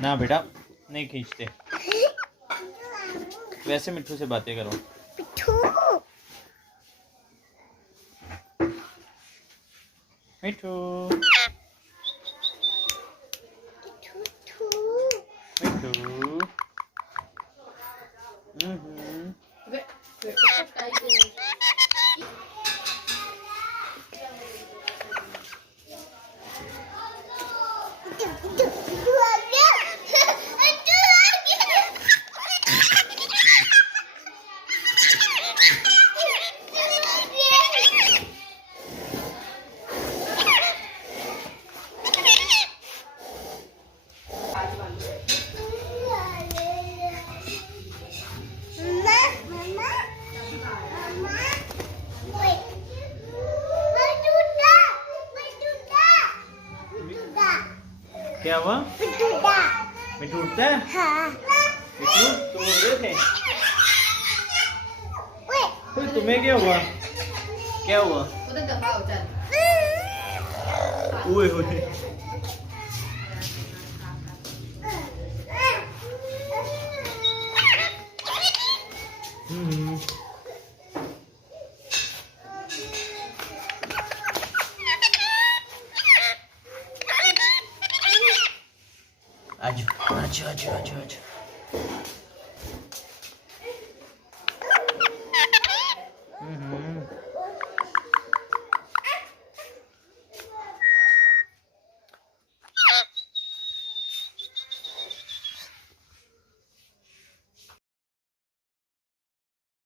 ना बेटा नहीं खींचते, वैसे मिट्ठू से बातें करो। मिट्ठू मिट्ठू क्या हुआ? मिट्टू उठता है? हाँ। मिट्टू तुम उठ रहे थे? तो तुम्हें क्या हुआ? क्या हुआ? ओए ओए। आजू आजू आजू आजू आजू।